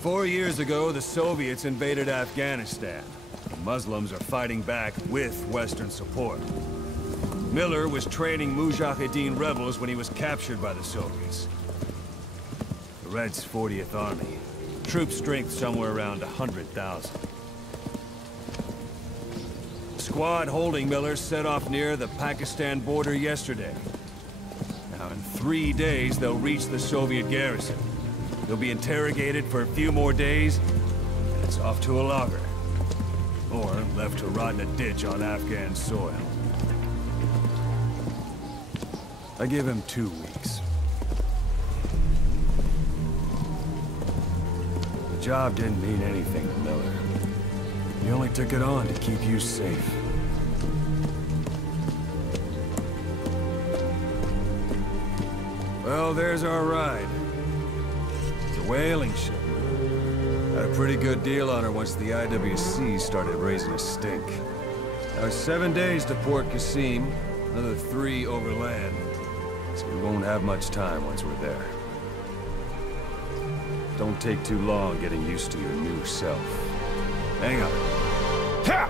4 years ago, the Soviets invaded Afghanistan. The Muslims are fighting back with Western support. Miller was training Mujahideen rebels when he was captured by the Soviets. The Red's 40th Army. Troop strength somewhere around 100,000. The squad holding Miller set off near the Pakistan border yesterday. Now, in 3 days, they'll reach the Soviet garrison. They'll be interrogated for a few more days, and it's off to a lager. Or left to rot in a ditch on Afghan soil. I give him 2 weeks. The job didn't mean anything to Miller. He only took it on to keep you safe. Well, there's our ride. It's a whaling ship. Had a pretty good deal on her once the IWC started raising a stink. Now it's 7 days to Port Qasim, another 3 overland. So we won't have much time once we're there. Don't take too long getting used to your new self. Hang on. Ha!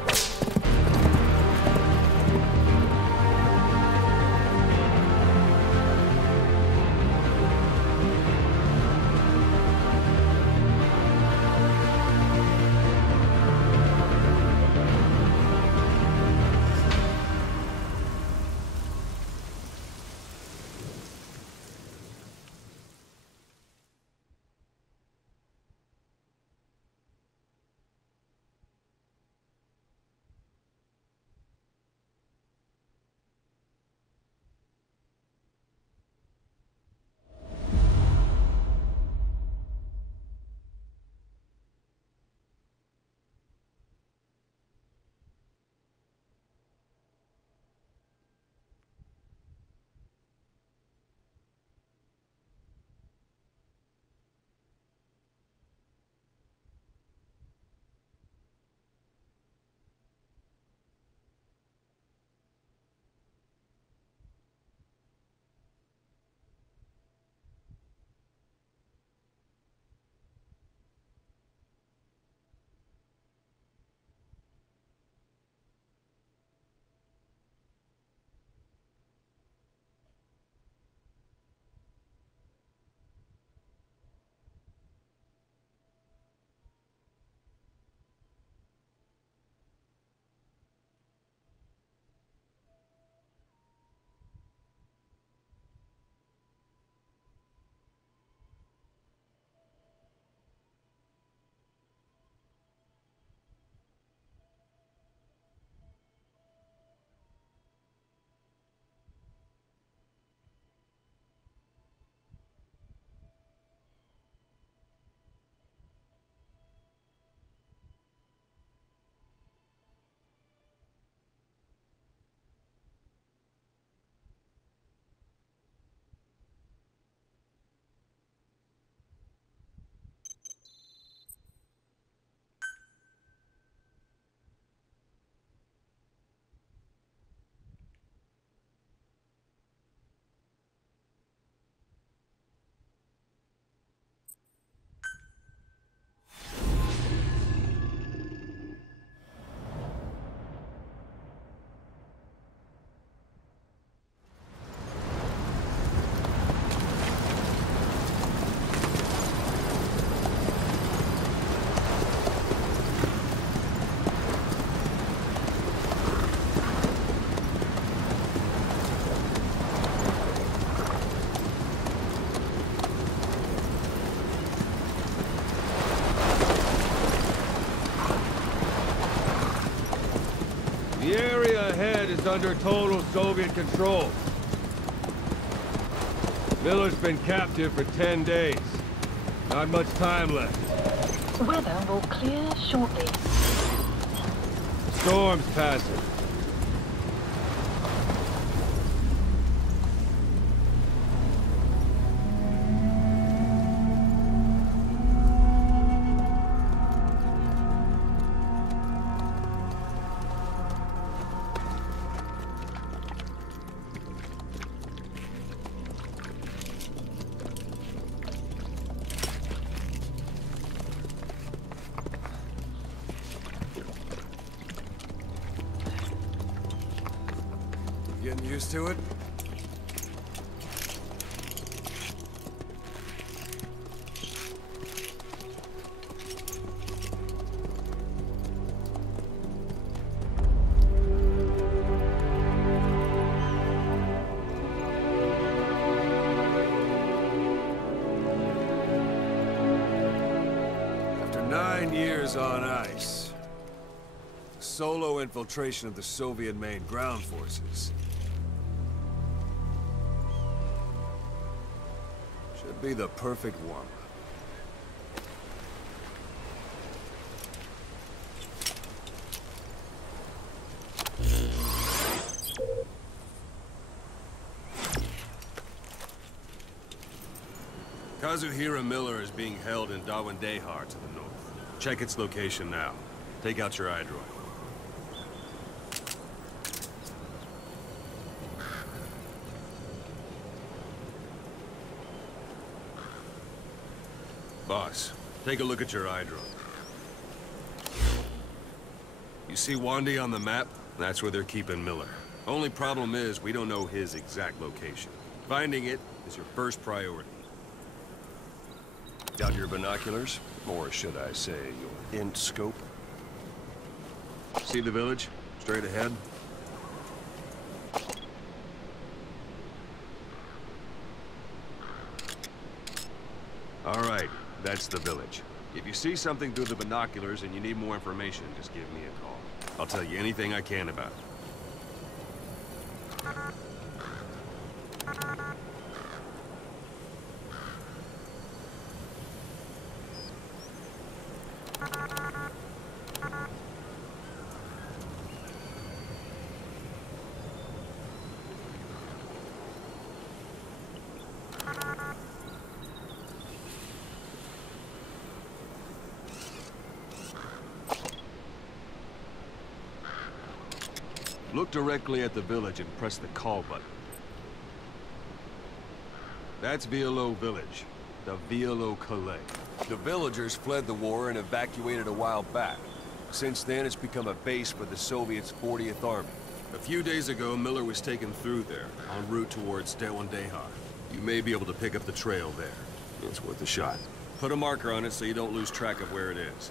The area ahead is under total Soviet control. Miller's been captive for 10 days. Not much time left. Weather will clear shortly. Storm's passing. Getting used to it? After 9 years on ice, solo infiltration of the Soviet main ground forces should be the perfect warm-up. Kazuhira Miller is being held in Dawandehar to the north. Check its location now. Take out your iDroid. Boss, take a look at your iDroid. You see Wandy on the map? That's where they're keeping Miller. Only problem is, we don't know his exact location. Finding it is your first priority. Got your binoculars? Or should I say, your int scope? See the village? Straight ahead? All right, that's the village. If you see something through the binoculars and you need more information, just give me a call. I'll tell you anything I can about it. Look directly at the village and press the call button. That's Violo Village, the Violo Calais. The villagers fled the war and evacuated a while back. Since then, it's become a base for the Soviets' 40th Army. A few days ago, Miller was taken through there, en route towards Dawandehar. You may be able to pick up the trail there. It's worth a shot. Put a marker on it so you don't lose track of where it is.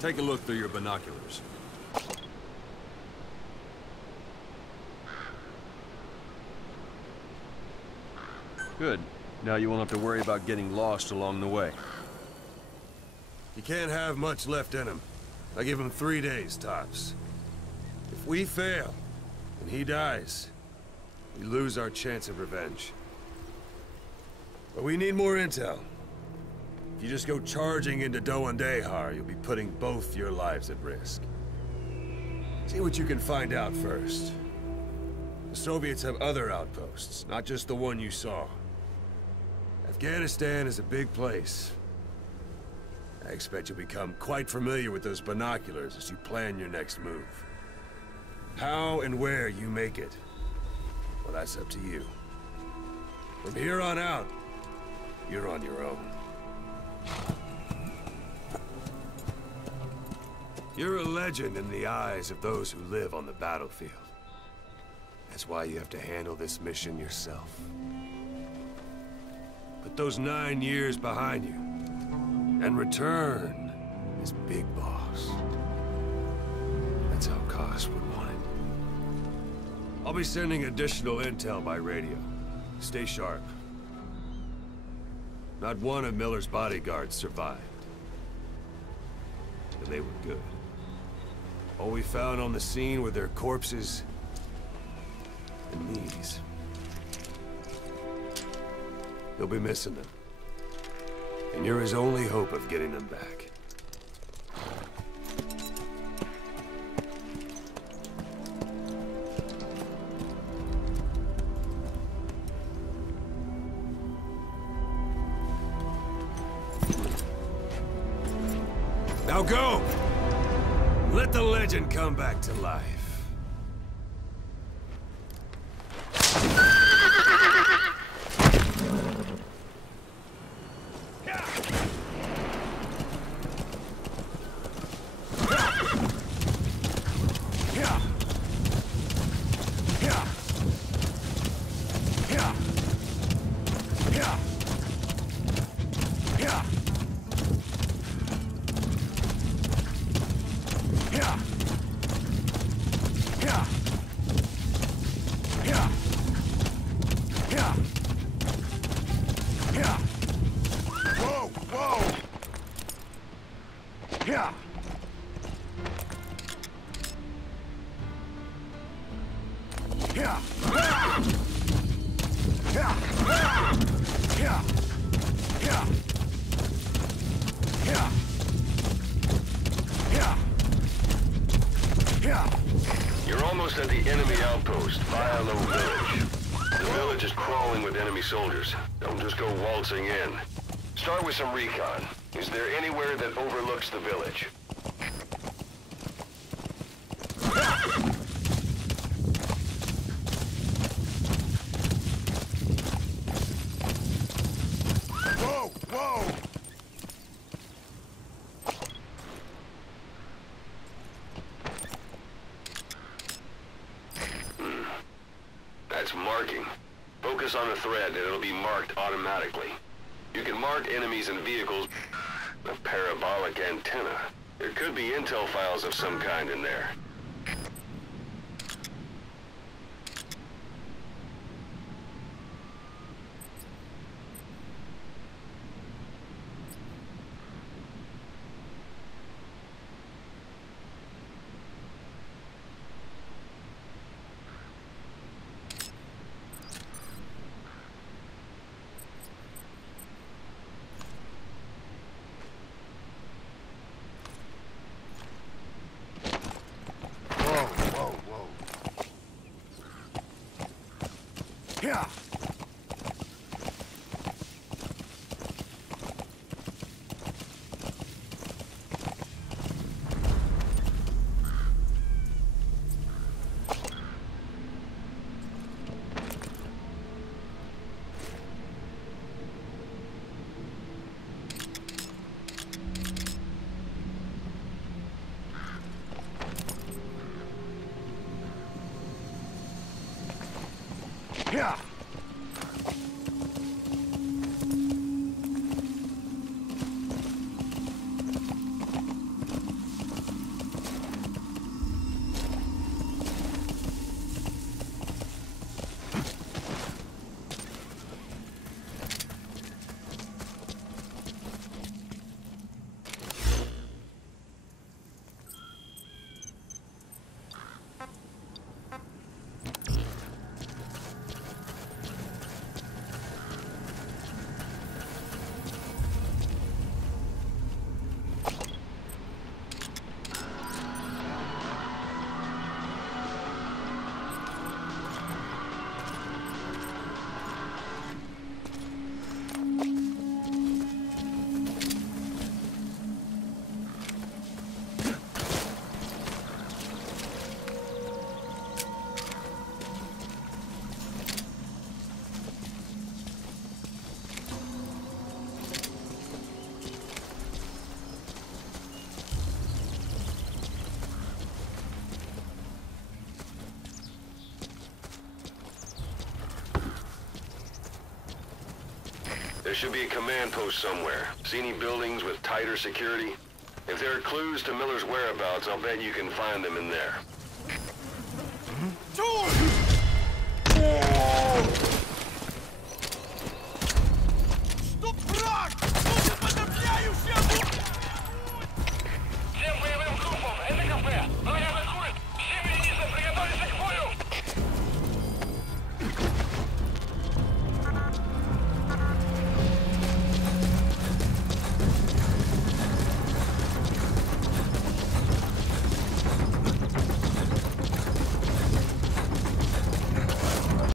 Take a look through your binoculars. Good. Now you won't have to worry about getting lost along the way. You can't have much left in him. I give him 3 days, tops. If we fail, and he dies, we lose our chance of revenge. But we need more intel. If you just go charging into Dawandehar, you'll be putting both your lives at risk. See what you can find out first. The Soviets have other outposts, not just the one you saw. Afghanistan is a big place. I expect you'll become quite familiar with those binoculars as you plan your next move. How and where you make it, well, that's up to you. From here on out, you're on your own. You're a legend in the eyes of those who live on the battlefield. That's why you have to handle this mission yourself. Put those 9 years behind you, and return as Big Boss. That's how Koss would want it. I'll be sending additional intel by radio. Stay sharp. Not one of Miller's bodyguards survived. And they were good. All we found on the scene were their corpses and knees. You'll be missing them. And you're his only hope of getting them back. Now go! Let the legend come back to life. You're almost at the enemy outpost, Vialo Village. The village is crawling with enemy soldiers. Don't just go waltzing in. Start with some recon. Is there anywhere that overlooks the village? Whoa! Whoa! That's marking. Focus on the thread and it'll be marked automatically. You can mark enemies and vehicles with a parabolic antenna. There could be intel files of some kind in there. Yeah. Yeah. There should be a command post somewhere. See any buildings with tighter security? If there are clues to Miller's whereabouts, I'll bet you can find them in there. George!